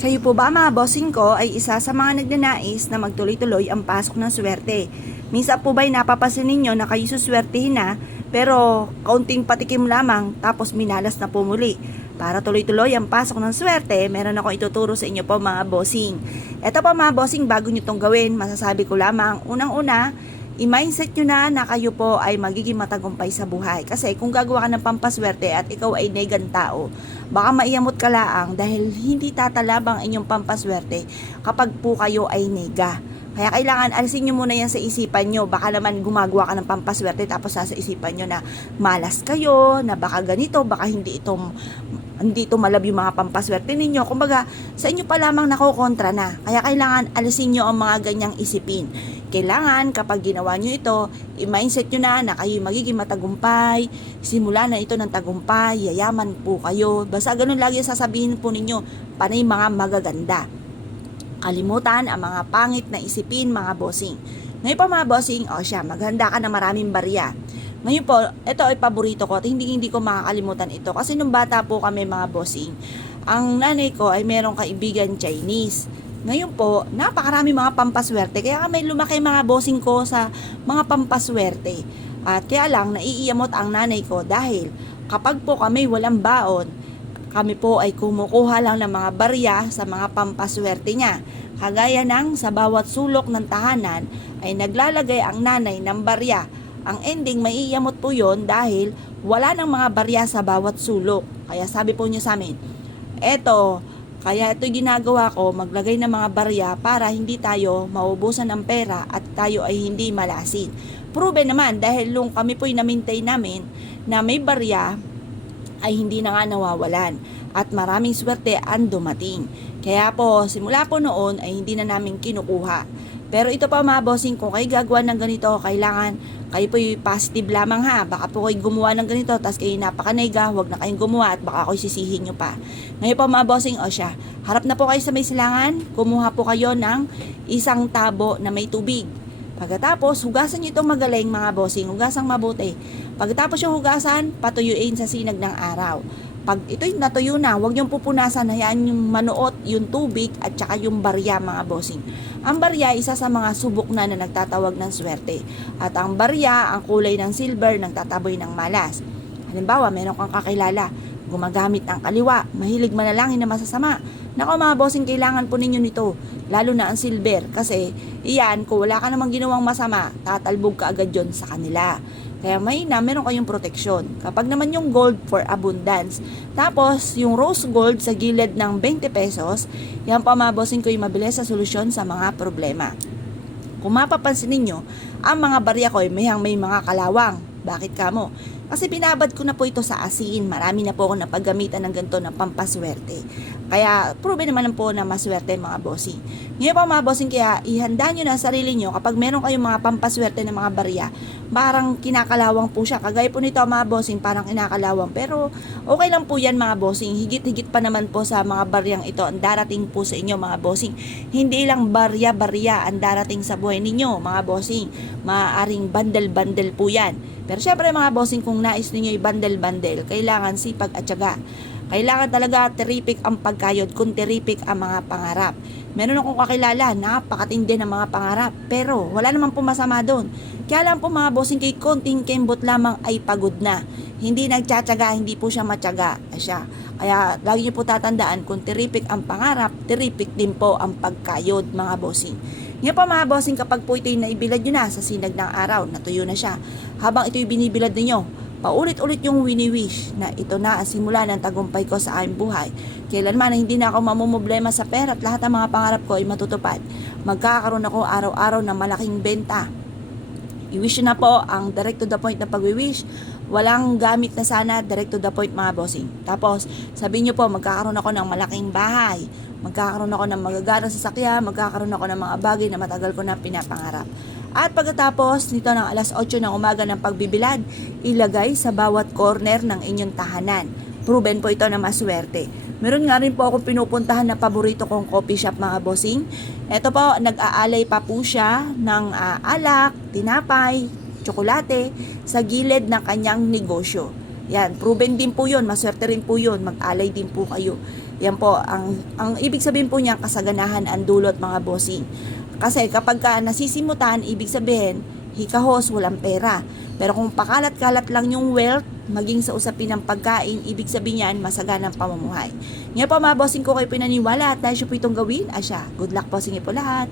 Kayo po ba mga bossing ko ay isa sa mga nagnanais na magtuloy-tuloy ang pasok ng swerte? Minsan po ba'y napapansin ninyo na kayo suswertehin na pero kaunting patikim lamang tapos minalas na po muli? Para tuloy-tuloy ang pasok ng swerte, meron ako ituturo sa inyo po mga bossing. Ito po mga bossing, bago nyo itong gawin, masasabi ko lamang, unang-una, i-mindset nyo na kayo po ay magiging matagumpay sa buhay. Kasi kung gagawa ka ng pampaswerte at ikaw ay negang tao, baka maiyamot ka laang dahil hindi tatalabang inyong pampaswerte kapag po kayo ay nega. Kaya kailangan alisin nyo muna yan sa isipan nyo. Baka naman gumagawa ka ng pampaswerte tapos sa isipan nyo na malas kayo, na baka ganito, baka hindi ito malab yung mga pampaswerte ninyo. Kumbaga, sa inyo pa lamang nakokontra na. Kaya kailangan alisin nyo ang mga ganyang isipin. Kailangan kapag ginawa nyo ito, i-mindset nyo na kayo magiging matagumpay, simula na ito ng tagumpay, yayaman po kayo. Basta ganun lagi sasabihin po ninyo, panay mga magaganda. Kalimutan ang mga pangit na isipin mga bossing. Ngayon pa mga bossing, maghanda ka ng maraming barya. Ngayon po, ito ay paborito ko at hindi ko makakalimutan ito. Kasi nung bata po kami mga bossing, ang nanay ko ay merong kaibigan Chinese. Ngayon po, napakarami mga pampaswerte. Kaya may lumaki mga bossing ko sa mga pampaswerte. At kaya lang, naiiyamot ang nanay ko dahil kapag po kami walang baon, kami po ay kumukuha lang ng mga barya sa mga pampaswerte niya. Kagaya ng sa bawat sulok ng tahanan ay naglalagay ang nanay ng barya. Ang ending, maiiyamot po yon dahil wala ng mga barya sa bawat sulok. Kaya sabi po niya sa amin, kaya ito ginagawa ko, maglagay ng mga barya para hindi tayo maubusan ng pera at tayo ay hindi malasin. Proven naman dahil nung kami po'y namintay namin na may barya, ay hindi na nga nawawalan at maraming swerte ang dumating. Kaya po, simula po noon ay hindi na namin kinukuha. Pero ito pa mga bossing, kung kayo gagawa ng ganito, kailangan kayo po yung positive lamang ha. Baka po kayo gumawa ng ganito, tapos kayo napakanega, huwag na kayong gumawa at baka kayo sisihin nyo pa. Ngayon po mga bossing, harap na po kayo sa may silangan, kumuha po kayo ng isang tabo na may tubig. Pagkatapos, hugasan nyo itong magaling mga bossing, hugasang mabuti. Pagkatapos yung hugasan, patuyuin sa sinag ng araw. Pag ito'y natuyo na, huwag niyong pupunasan, hayaan yung manuot, yung tubig at saka yung barya mga bossing. Ang barya, isa sa mga subok na nagtatawag ng swerte. At ang barya, ang kulay ng silver, nagtataboy ng malas. Halimbawa, meron kang kakilala, gumagamit ng kaliwa, mahilig manalangin na masasama. Nako mga bossing, kailangan po ninyo nito, lalo na ang silver, kasi iyan, kung wala ka namang ginawang masama, tatalbog ka agad yon sa kanila. Kaya meron kayong proteksyon. Kapag naman yung gold for abundance. Tapos, yung rose gold sa gilid ng 20 pesos, yan pa mga bossing ko yung mabilis sa solusyon sa mga problema. Kung mapapansin ninyo, ang mga barya ko ay may mga kalawang. Bakit kamo? Kasi binabad ko na po ito sa asin. Marami na po ako napaggamitan ng ganito ng pampaswerte. Kaya proven naman po na maswerte mga bossing. Ngayon pa mga bossing, kaya ihanda nyo na sarili nyo kapag meron kayong mga pampaswerte ng mga barya, parang kinakalawang po siya. Kagaya po nito mga bossing, parang kinakalawang. Pero okay lang po yan mga bossing. Higit-higit pa naman po sa mga baryang ito ang darating po sa inyo mga bossing. Hindi lang barya-barya ang darating sa buhay ninyo mga bossing. Maaaring bandel-bandel po yan. Pero syempre mga bossing, kung nais ninyo i-bandel-bandel, kailangan sipag at tiyaga. Kailangan talaga terrific ang pagkayod kung terrific ang mga pangarap. Meron akong kakilala, napakatindi ng mga pangarap, pero wala naman po masama doon. Kaya lang po mga bossing, kay konting kembot lamang ay pagod na. Hindi nagtsatsaga, hindi po siya matyaga. Kaya lagi niyo po tatandaan, kung terrific ang pangarap, terrific din po ang pagkayod mga bossing. Ngayon pa mga bossing, kapag po ito'y naibilad nyo na sa sinag ng araw, natuyo na siya. Habang ito'y binibilad ninyo, paulit-ulit yung wini-wish na ito na ang simula ng tagumpay ko sa aking buhay. Kailanman na hindi na ako mamumblema sa pera at lahat ng mga pangarap ko ay matutupad. Magkakaroon ako araw-araw ng malaking benta. I-wish na po ang direct to the point na pag-wish. Walang gamit na sana, direct to the point mga bossing. Tapos, sabihin nyo po, magkakaroon ako ng malaking bahay. Magkakaroon ako ng magagarang sasakyan. Magkakaroon ako ng mga bagay na matagal ko na pinapangarap. At pagkatapos nito ng alas 8 ng umaga ng pagbibilad, ilagay sa bawat corner ng inyong tahanan. Proven po ito na maswerte. Meron nga rin po akong pinupuntahan na paborito kong coffee shop mga bossing. Ito po, nag-aalay pa po siya ng alak, tinapay, tsokolate sa gilid ng kanyang negosyo. Yan, proven din po yun, maswerte rin po yun, mag-alay din po kayo. Yan po, ang ibig sabihin po niya, kasaganahan ang dulot mga bossing. Kasi kapag ka nasisimutan, ibig sabihin, hikahos, walang pera. Pero kung pakalat-kalat lang yung wealth, maging sa usapin ng pagkain, ibig sabihin yan, masaganang pamumuhay. Ngayon po mga bossing ko kayo pinaniwala at dahil siya po itong gawin, asya, good luck po sa inyo po lahat.